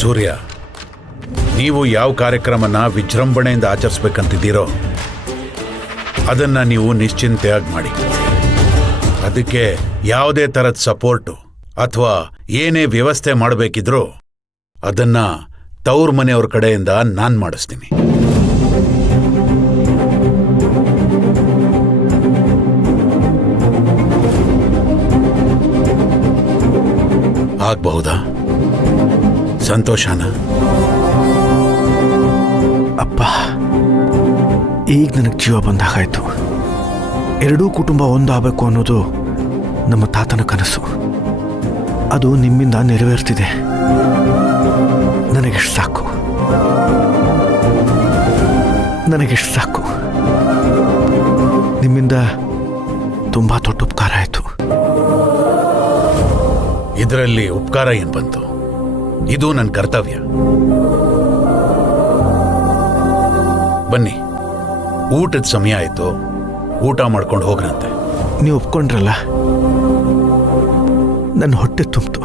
ಸೂರ್ಯ, ನೀವು ಯಾವ ಕಾರ್ಯಕ್ರಮನ ವಿಜೃಂಭಣೆಯಿಂದ ಆಚರಿಸ್ಬೇಕಂತಿದ್ದೀರೋ ಅದನ್ನ ನೀವು ನಿಶ್ಚಿಂತೆಯಾಗಿ ಮಾಡಿ. ಅದಕ್ಕೆ ಯಾವುದೇ ಥರದ ಸಪೋರ್ಟು ಅಥವಾ ಏನೇ ವ್ಯವಸ್ಥೆ ಮಾಡಬೇಕಿದ್ರೂ ಅದನ್ನ ತವ್ರ ಮನೆಯವ್ರ ಕಡೆಯಿಂದ ನಾನು ಮಾಡಿಸ್ತೀನಿ. ಆಗಬಹುದಾ? ಸಂತೋಷನಾ? ಅಪ್ಪ, ಈಗ ನನಗೆ ಜೀವ ಬಂದಾಗಾಯ್ತು. ಎರಡೂ ಕುಟುಂಬ ಒಂದಾಗಬೇಕು ಅನ್ನೋದು ನಮ್ಮ ತಾತನ ಕನಸು. ಅದು ನಿಮ್ಮಿಂದ ನೆರವೇರ್ತಿದೆ. ನನಗೆಷ್ಟು ಸಾಕು, ನನಗೆಷ್ಟು ಸಾಕು. ನಿಮ್ಮಿಂದ ತುಂಬ ದೊಡ್ಡ ಉಪಕಾರ ಆಯಿತು. ಇದರಲ್ಲಿ ಉಪಕಾರ ಏನ್ ಬಂತು? ಇದು ನನ್ನ ಕರ್ತವ್ಯ. ಬನ್ನಿ, ಊಟದ ಸಮಯ ಆಯ್ತು, ಊಟ ಮಾಡ್ಕೊಂಡು ಹೋಗ್ರಂತೆ. ನೀವು ಒಪ್ಕೊಂಡ್ರಲ್ಲ, ನನ್ನ ಹೊಟ್ಟೆ ತುಂಬಿತು.